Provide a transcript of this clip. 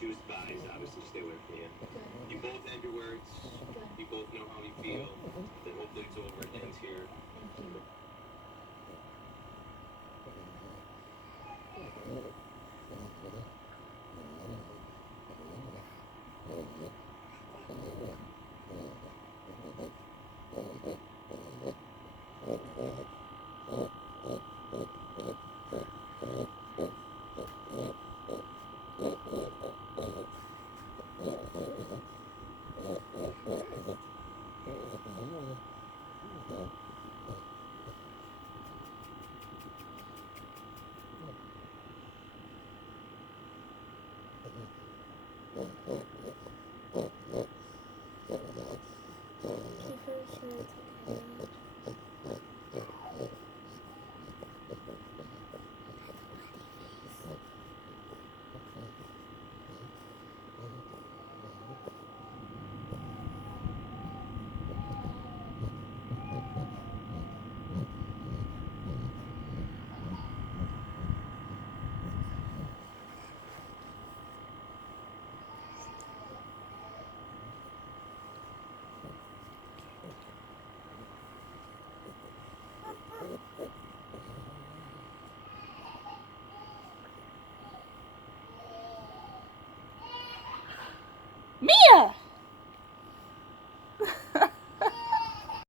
choose spies, obviously stay away from you. Good. You both have your words. Good. You both know how you feel. Then hopefully it's over. It ends here. Thank you.